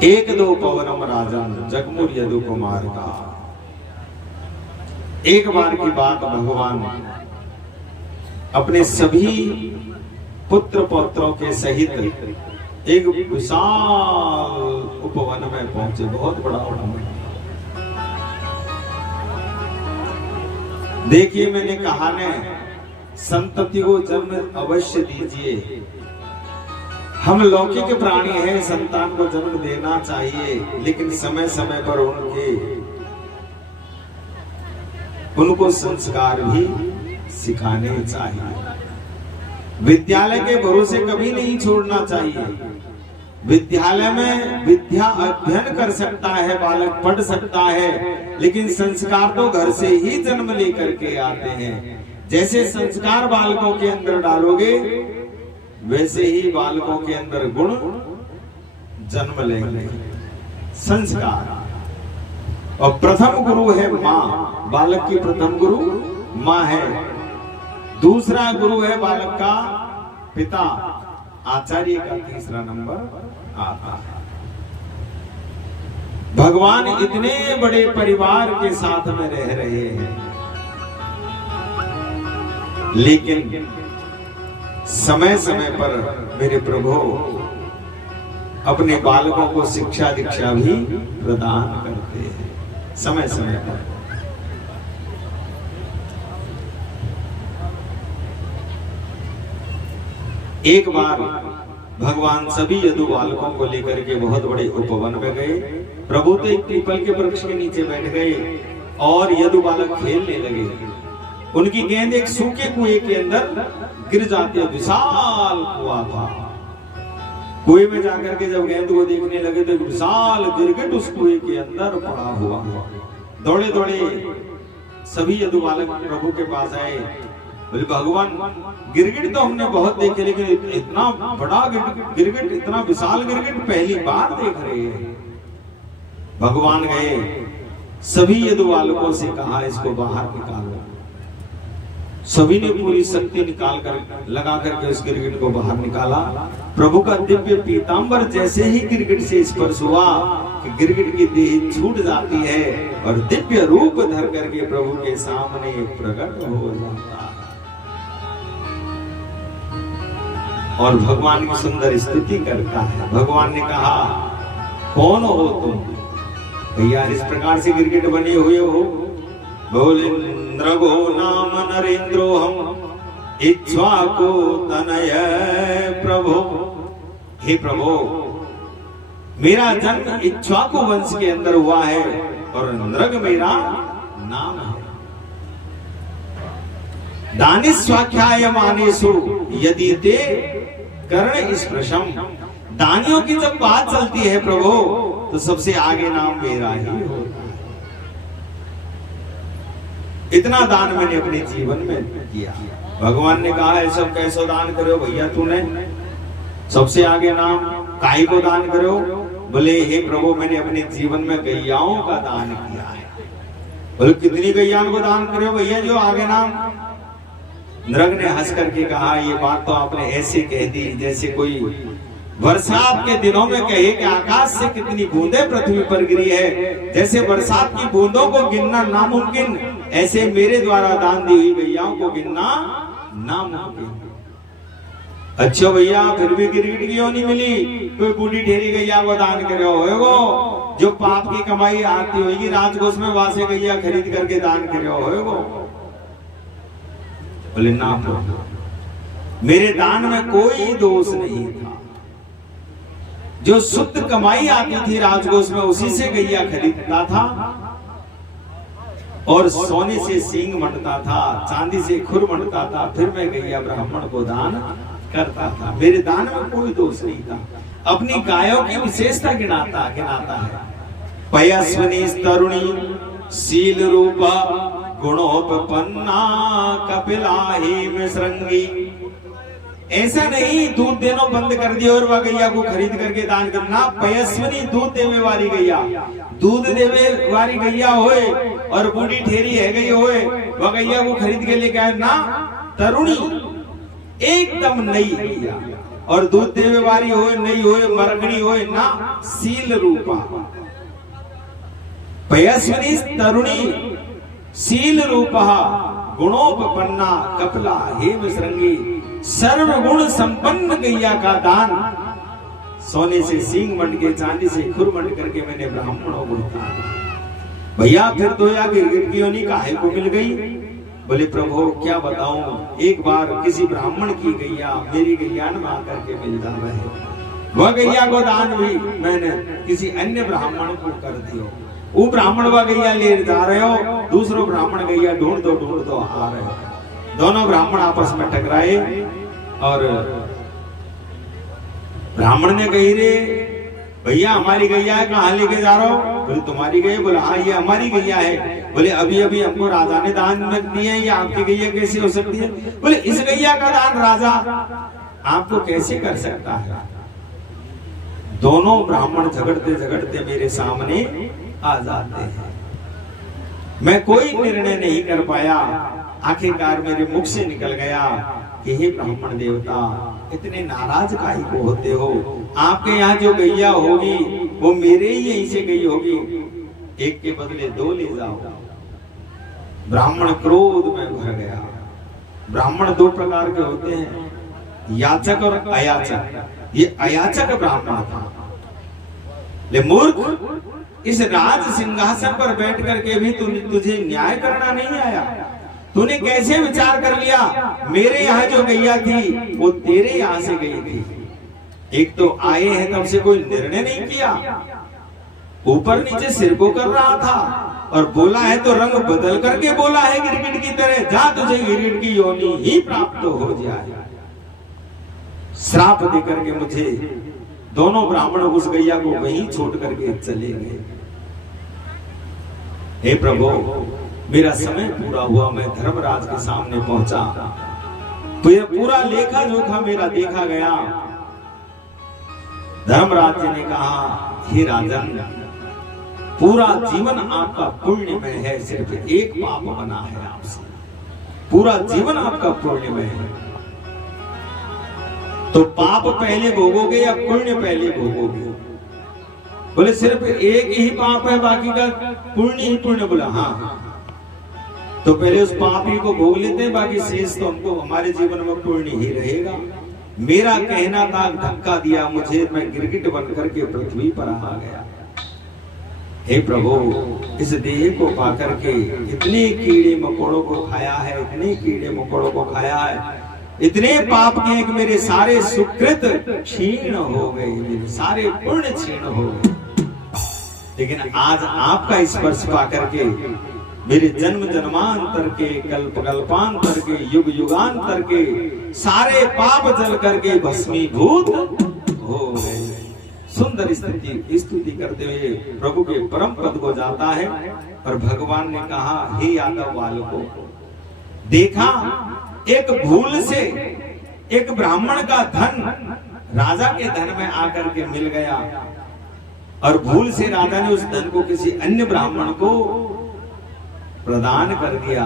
एक दो पवनम राजन जगमुर यदु कुमार का। एक बार की बात, भगवान अपने सभी पुत्र पौत्रों के सहित एक विशाल उपवन में पहुंचे। बहुत बड़ा उपवन। देखिए, मैंने कहा ने संतति को जन्म अवश्य दीजिए। हम लौकिक प्राणी हैं, संतान को जन्म देना चाहिए, लेकिन समय समय पर उनको संस्कार भी सिखाने चाहिए। विद्यालय के भरोसे कभी नहीं छोड़ना चाहिए। विद्यालय में विद्या अध्ययन कर सकता है, बालक पढ़ सकता है, लेकिन संस्कार तो घर से ही जन्म लेकर के आते हैं। जैसे संस्कार बालकों के अंदर डालोगे, वैसे ही बालकों के अंदर गुण जन्म लेंगे। संस्कार। और प्रथम गुरु है माँ। बालक की प्रथम गुरु माँ है। दूसरा गुरु है बालक का पिता। आचार्य का तीसरा नंबर आता है। भगवान इतने बड़े परिवार के साथ में रह रहे हैं, लेकिन समय समय पर मेरे प्रभु अपने बालकों को शिक्षा दीक्षा भी प्रदान करते हैं समय समय पर। एक बार भगवान सभी यदु बालकों को लेकर के बहुत बड़े उपवन में गए। प्रभु तो एक पीपल के वृक्ष के नीचे बैठ गए और यदु बालक खेलने लगे। उनकी गेंद एक सूखे कुएं के अंदर गिर जाती है। विशाल कुआं था। कुएं में जाकर के जब गेंद को देखने लगे तो विशाल गिरगिट उस कुएं के अंदर पड़ा हुआ। दौड़े दौड़े सभी यदु बालक प्रभु के पास आए। बोले, भगवान, गिरगिट तो हमने बहुत देखे, लेकिन इतना बड़ा गिरगिट, इतना विशाल गिरगिट पहली बार देख रहे हैं। भगवान गए, सभी यदु बालकों से कहा, इसको बाहर निकालो। सभी ने पूरी शक्ति निकाल कर लगा करके उस गिरगिट को बाहर निकाला। प्रभु का दिव्य पीतांबर जैसे ही गिरगिट से स्पर्श हुआ कि गिरगिट की देह छूट जाती है और दिव्य रूप धर करके प्रभु के सामने प्रकट हो जाता है। और भगवान की सुंदर स्तुति करता है। भगवान ने कहा, कौन हो तुम? भैया, इस प्रकार से गिरगिट बने हुए हो। बोले, नृगो नाम नरेंद्रो हम इक्ष्वाकु तनय प्रभु। हे प्रभु, मेरा जन्म इक्ष्वाकु वंश के अंदर हुआ है और नृग मेरा नाम है। दानिस्वाख्याय मानेषु यदि ते कर्ण स्पृशम। दानियों की जब बात चलती है प्रभु, तो सबसे आगे नाम मेरा ही होता है। इतना दान मैंने अपने जीवन में किया। भगवान ने कहा, है सब कैसो दान करो भैया तूने? सबसे आगे नाम काई को दान करो? बोले, हे प्रभु, मैंने अपने जीवन में गैयाओं का दान किया है। बोले, कितनी गैयाओं को दान करो भैया जो आगे नाम? नृग ने हंस करके कहा, ये बात तो आपने ऐसे कह दी जैसे कोई बरसात के दिनों में कहे कि आकाश से कितनी बूंदें पृथ्वी पर गिरी है। जैसे बरसात की बूंदों को गिनना नामुमकिन, ऐसे मेरे द्वारा दान दी हुई गैयाओं को गिनना नामुमकिन। अच्छा भैया, फिर भी गिरगिट क्यों नहीं मिली? कोई बूढ़ी ढेरी गैया को दान करे हो, जो पाप की कमाई आती होगी राजकोष में, वहां से गैया खरीद करके दान करे हो। बोले, ना प्रभु, मेरे दान में कोई दोष नहीं था। जो शुद्ध कमाई आती थी राजकोष में, उसी से गैया खरीदता था और सोने से सींग मंडता था, चांदी से खुर मंडता था, फिर मैं गैया ब्राह्मण को दान करता था। मेरे दान में कोई दोष नहीं था। अपनी गायों की विशेषता गिनाता है। पयस्विनी तरुणी शील रूपा गुणोपन्ना कपिलाही में श्रृंगी। ऐसा नहीं दूध देना बंद कर दिया और वह गैया को खरीद करके दान करना। पयस्विनी दूध देवे वाली गैया, दूध देवे वाली गैया होए और बूढ़ी ठेरी है गई होए, वह गैया को खरीद के लेके आए ना। तरुणी एकदम नई गैया, और दूध देवे वाली होए नहीं होए मरगणी होए ना सील रूपा पयस्विनी तरुणी सील रूपा गुणोपन्ना कपला हेम श्रृंगी सर्व गुण संपन्न गैया का दान सोने से सींग मंड के चांदी से खुर मंड करके मैंने ब्राह्मणों को दिया। भैया फिर तो या गिरगिटियों काहे को मिल गई? बोले प्रभु क्या बताऊं, एक बार किसी ब्राह्मण की गैया मेरी गैया में आकर के मिल जा रहे, वह गैया को दान भी मैंने किसी अन्य ब्राह्मण को कर दियो। वो ब्राह्मण वह गैया ले जा रहे हो, दूसरो ब्राह्मण गैया ढूंढ दो आ रहे हो। दोनों ब्राह्मण आपस में टकराए और ब्राह्मण ने कही रे भैया हमारी गैया है, कहाँ लेके जा रहे हो? बोले तुम्हारी गैया? बोला हाँ ये हमारी गैया है। बोले अभी अभी हमको राजा ने दान में दिए, ये आपकी गैया कैसे हो सकती है? बोले इस गैया का दान राजा आपको कैसे कर सकता है? दोनों ब्राह्मण झगड़ते झगड़ते मेरे सामने आ जाते हैं। मैं कोई निर्णय नहीं कर पाया। आखिरकार मेरे मुख से निकल गया कि हे ब्राह्मण देवता, इतने नाराज काहे को होते हो? आपके यहाँ जो गैया होगी वो मेरे ही यहीं से गई होगी, एक के बदले दो ले जाओ। ब्राह्मण क्रोध में भर गया। ब्राह्मण दो प्रकार के होते हैं, याचक और अयाचक। ये अयाचक ब्राह्मण था। ले मूर्ख, इस राज सिंहासन पर बैठ करके भी तुझे न्याय करना नहीं आया? तूने कैसे विचार कर लिया मेरे यहाँ जो गैया थी वो तेरे यहाँ से गई थी? एक तो आए हैं तब से कोई निर्णय नहीं किया, ऊपर नीचे सिर को कर रहा था, और बोला है तो रंग बदल करके बोला है गिरगिट की तरह, जा तुझे गिरगिट की योनि ही प्राप्त हो जाए। श्राप देकर के मुझे दोनों ब्राह्मण उस गैया को वहीं छोड़ करके चले गए। हे प्रभु मेरा समय पूरा हुआ, मैं धर्मराज के सामने पहुंचा, पूरा लेखा जोखा मेरा देखा गया। धर्मराज जी ने कहा हे राजन, पूरा जीवन आपका पुण्य में है, सिर्फ एक पाप बना है आपसे, पूरा जीवन आपका पुण्य में है। तो पाप पहले भोगोगे या पुण्य पहले भोगोगे? बोले सिर्फ एक ही पाप है, बाकी का पुण्य ही पुण्य। बोला हाँ, तो पहले उस पापी को भोग लेते हैं, बाकी शेष तो हमको हमारे जीवन में पुण्य ही रहेगा। मेरा कहना था, धक्का दिया मुझे, मैं गिरगिट बन करके पृथ्वी पर आ गया। हे प्रभु, इस देह को पाकर के इतने कीड़े मकोड़ों को खाया है, इतने कीड़े मकोड़ों को खाया है, इतने पाप किए कि मेरे सारे सुकृत क्षीण हो गए, मेरे सारे पुण्य क्षीण हो गए। लेकिन आज आपका स्पर्श पाकर के मेरे जन्म जन्मांतर के, कल्प कल्पांतर के, युग युगांतर के सारे पाप जल करके भस्मीभूत हो गए। सुंदर स्तुति करते हुए प्रभु के परम पद को जाता है। और भगवान ने कहा हे यादव बालकों, देखा एक भूल से एक ब्राह्मण का धन राजा के धन में आकर के मिल गया, और भूल से राजा ने उस धन को किसी अन्य ब्राह्मण को प्रदान कर दिया,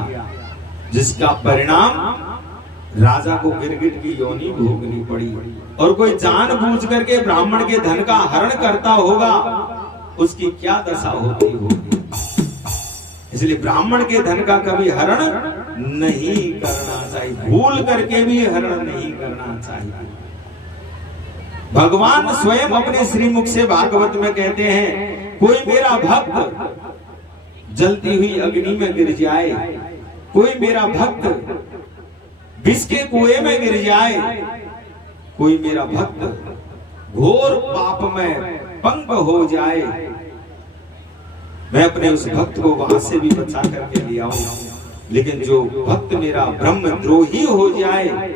जिसका परिणाम राजा को गिरगिट की योनि भोगनी पड़ी। और कोई जानबूझ करके ब्राह्मण के धन का हरण करता होगा, उसकी क्या दशा होती होगी। इसलिए ब्राह्मण के धन का कभी हरण नहीं करना चाहिए, भूल करके भी हरण नहीं करना चाहिए। भगवान स्वयं अपने श्रीमुख से भागवत में कहते हैं, कोई मेरा भक्त जलती हुई अग्नि में गिर जाए, कोई मेरा भक्त विष के कुएं में गिर जाए, कोई मेरा भक्त घोर पाप में पंग हो जाए, मैं अपने उस भक्त को वहां से भी बचा करके ले आऊं। लेकिन जो भक्त मेरा ब्रह्म द्रोही हो जाए,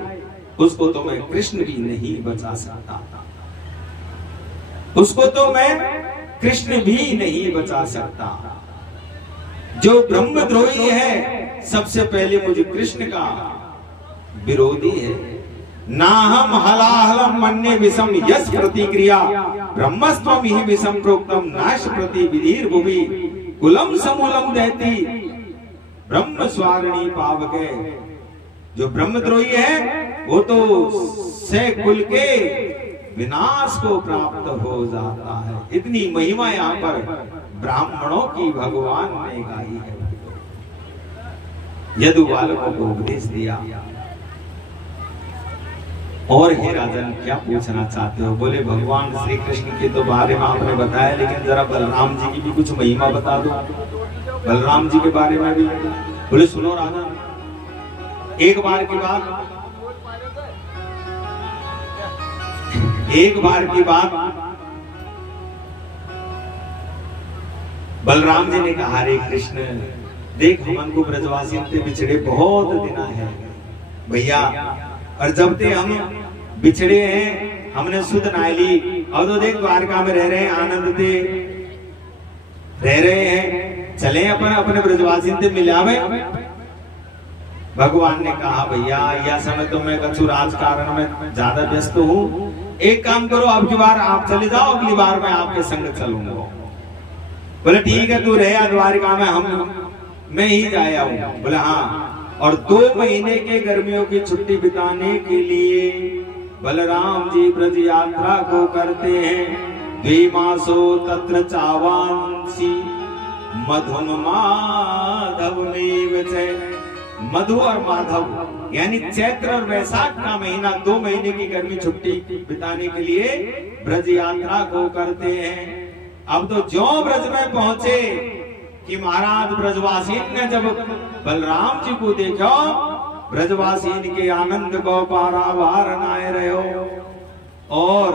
उसको तो मैं कृष्ण भी नहीं बचा सकता, उसको तो मैं कृष्ण भी नहीं बचा सकता। जो ब्रह्मद्रोही है, सबसे पहले मुझे कृष्ण का विरोधी है। ना हम हलाहलम मन्ये विषम यश प्रतिक्रिया, ब्रह्मस्त्वम ही विषम प्रोक्तम नाश प्रति विधिर भुवि, कुलम समूलम देती ब्रह्म स्वारिणी पावके। जो ब्रह्मद्रोही है वो तो से कुल के विनाश को प्राप्त हो जाता है। इतनी महिमा यहाँ पर ब्राह्मणों की भगवान ने गाई है। यदु बालकों को उपदेश दिया। और हे राजन क्या पूछना चाहते हो? बोले भगवान श्री कृष्ण के तो बारे में आपने बताया, लेकिन जरा बलराम जी की भी कुछ महिमा बता दो, बलराम जी के बारे में भी। बोले सुनो राजन, एक बार की बात बलराम जी ने कहा, हरे कृष्ण देख हमन को ब्रजवासी से बिछड़े बहुत दिन है भैया, और जब ते हम बिछड़े हैं हमने सुध नाय ली, और तो देख द्वारका में रह रहे हैं, आनंद से रह रहे हैं, चले अपन अपने ब्रजवासी से मिलावे। भगवान ने कहा भैया यह समय तो मैं कछु राजकारण में ज्यादा व्यस्त हूँ, एक काम करो अब की बार आप चले जाओ, अगली बार मैं आपके संग चलूंगा। बोले ठीक है तू रहे द्वारका में, मैं ही जाया हूँ। बोले हाँ, और 2 महीने के गर्मियों की छुट्टी बिताने के लिए बलराम जी ब्रज यात्रा को करते हैं। 2 मासो तत्र चावांसी मधुम माधव में, मधु और माधव यानी चैत्र और वैशाख का महीना 2 महीने की गर्मी छुट्टी बिताने के लिए ब्रज यात्रा को करते हैं। अब तो जो ब्रज में पहुंचे कि महाराज ब्रजवासी ने जब बलराम जी को देखो, ब्रजवासी के आनंद को पारावार नाय रहे हो, और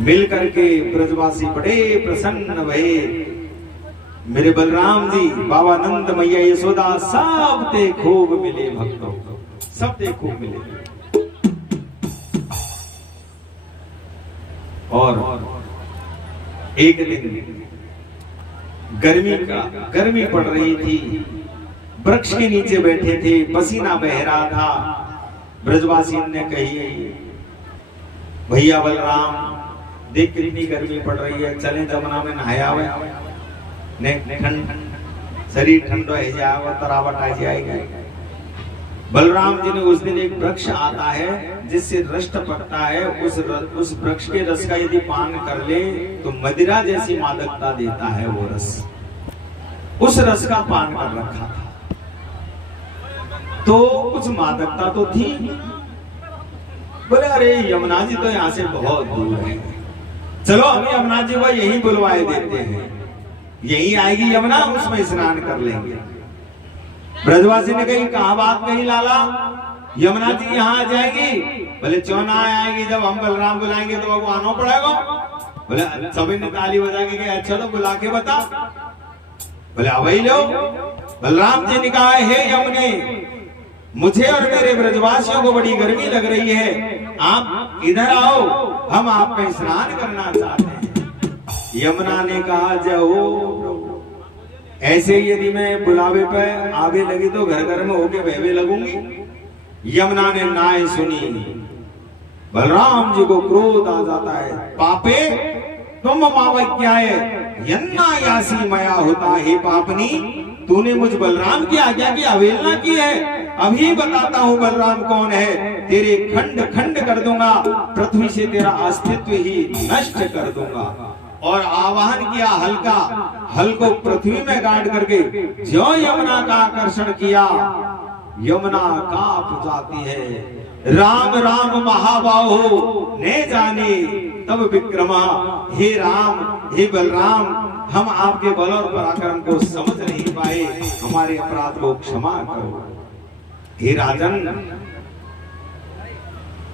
मिल करके ब्रजवासी बड़े प्रसन्न भये। मेरे बलराम जी बाबा नंद मैया यशोदा सब ते खूब मिले भक्तों, सब ते खूब मिले। और एक दिन गर्मी पड़ रही थी, वृक्ष के नीचे बैठे थे, पसीना बह रहा था। ब्रजवासी ने कही भैया बलराम देख कितनी गर्मी पड़ रही है, चलें जमुना में नहाया हुआ, शरीर ठंडा है जाएगा, तरावट आ जाएगी। बलराम जी ने उस दिन एक वृक्ष आता है जिससे रस टपकता है, उस वृक्ष के रस का यदि पान कर ले तो मदिरा जैसी मादकता देता है वो रस, उस रस का पान कर रखा था। तो कुछ मादकता तो थी। बोले अरे यमुना जी तो यहाँ से बहुत दूर है, चलो हम यमुना जी को यहीं बुलवाए देते हैं, यहीं आएगी यमुना, उसमें स्नान कर लेंगे। ब्रजवासी ने कही कहा बात कही लाला, यमुना जी यहाँ आ जाएगी? बोले क्यों ना आएगी, जब हम बलराम बुलाएंगे तो वो आना पड़ेगा। बोले सभी ने ताली बजा के अच्छा तो बुला के बता। बोले अवई लो। बलराम जी ने कहा हे यमुने, मुझे और मेरे ब्रजवासियों को बड़ी गर्मी लग रही है, आप इधर आओ, हम आप पे स्नान करना चाहते हैं। यमुना ने कहा जाओ, ऐसे यदि मैं बुलावे पे आगे लगी तो घर घर में होके बहवे लगूंगी। यमुना ने नाय सुनी। बलराम जी को क्रोध आ जाता है, पापे तुम मावज्ञाय यन्ना यासी मया होता है, पापनी तूने मुझ बलराम की आज्ञा की अवहेलना की है। अभी बताता हूँ बलराम कौन है, तेरे खंड खंड कर दूंगा, पृथ्वी से तेरा अस्तित्व ही नष्ट कर दूंगा। और आवाहन किया हल को पृथ्वी में गाड़ करके जो यमुना का आकर्षण किया, यमुना कांप जाती है। राम राम महाबाहो ने जाने तब विक्रमा, हे राम हे बलराम, हम आपके बल और पराक्रम को समझ नहीं पाए, हमारे अपराध को क्षमा करो। हे राजन,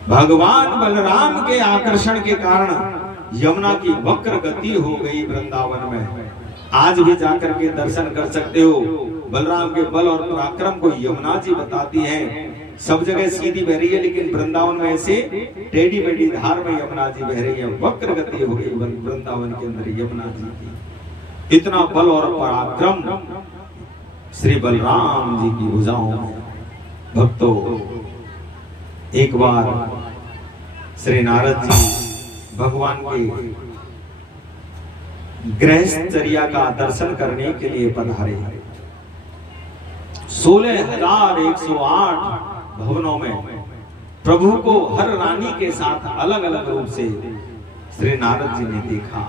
भगवान बलराम के आकर्षण के कारण यमुना की वक्र गति हो गई वृंदावन में। आज भी जाकर के दर्शन कर सकते हो, बलराम के बल और पराक्रम को यमुना जी बताती हैं। सब जगह सीधी बह रही है, लेकिन वृंदावन में ऐसे टेढ़ी मेढ़ी धार में यमुना जी बह रही है। वक्र गति हो गई वृंदावन के अंदर यमुना जी की। इतना बल और पराक्रम श्री बलराम जी की भुजाओं में। भक्तों, एक बार श्री नारद जी भगवान के गृहचर्या का दर्शन करने के लिए पधारे। 16,108 भवनों में प्रभु को हर रानी के साथ अलग अलग रूप से श्री नारद जी ने देखा,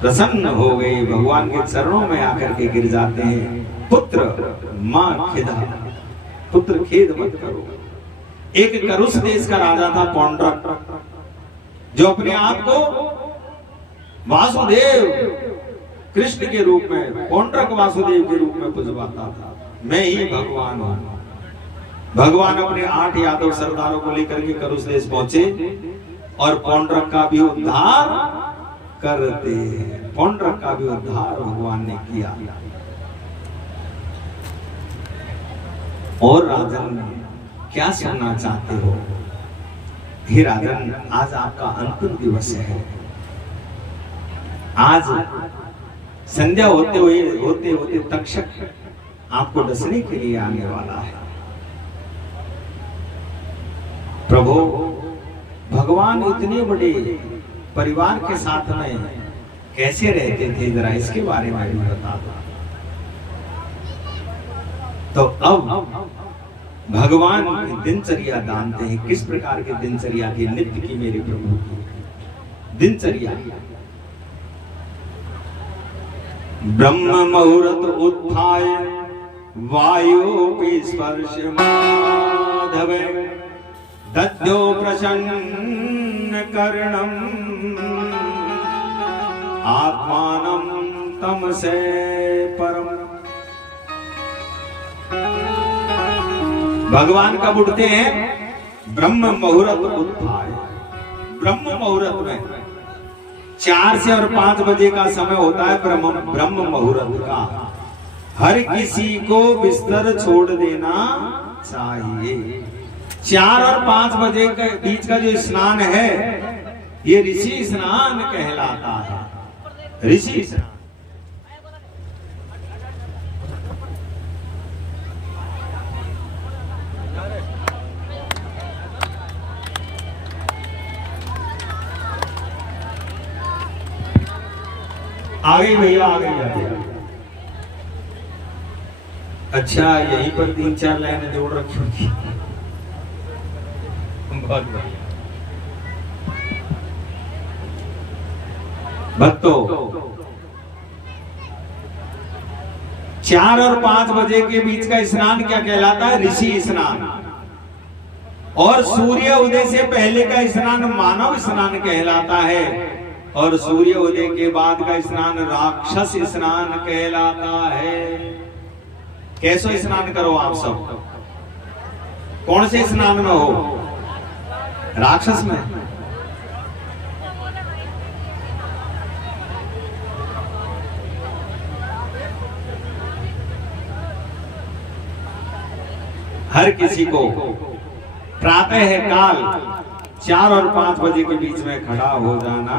प्रसन्न हो गए, भगवान के चरणों में आकर के गिर जाते हैं। पुत्र मां खिदा, पुत्र खेद मत करो। एक करुष देश का राजा था पौंड्रक, जो अपने आप को वासुदेव कृष्ण के रूप में, पौंड्रक वासुदेव के रूप में पुजवाता था, मैं ही भगवान हूं। भगवान अपने 8 यादव सरदारों को लेकर के करुष देश पहुंचे और पौंड्रक का भी उद्धार करते हैं। पौंड्रक का भी उद्धार भगवान ने किया। और राजन क्या सुनना चाहते हो? हे राजन, आज आपका अंतिम दिवस है। आज संध्या होते होते तक्षक आपको डसने के लिए आने वाला है। प्रभु, भगवान इतने बड़े परिवार के साथ में कैसे रहते थे, जरा इसके बारे में भी बता दो। तो अब भगवान की दिनचर्या जानते हैं, किस प्रकार की दिनचर्या की, नित्य की मेरे प्रभु की दिनचर्या। ब्रह्म मुहूर्त उत्थाय वायु स्पर्श माधव दद्यो प्रसन्न कर्णम आत्मानं तमसे परम। भगवान कब उठते हैं? ब्रह्म मुहूर्त उत्थाय। ब्रह्म मुहूर्त में 4 से और 5 बजे का समय होता है ब्रह्म मुहूर्त का। हर किसी को बिस्तर छोड़ देना चाहिए। 4 और 5 बजे के बीच का जो स्नान है, ये ऋषि स्नान कहलाता है। ऋषि स्नान। आ गई भैया, आ गई। अच्छा, यहीं पर 3-4 लाइनें जोड़ रखी होगी। बहुत बढ़िया। भक्तों, 4 और 5 बजे के बीच का स्नान क्या कहलाता है? ऋषि स्नान। और सूर्य उदय से पहले का स्नान मानव स्नान कहलाता है। और सूर्य उदय के बाद का स्नान राक्षस स्नान कहलाता है। कैसे स्नान करो आप सब? कौन से स्नान में हो? राक्षस में? हर किसी को प्रातः काल 4 और 5 बजे के बीच में खड़ा हो जाना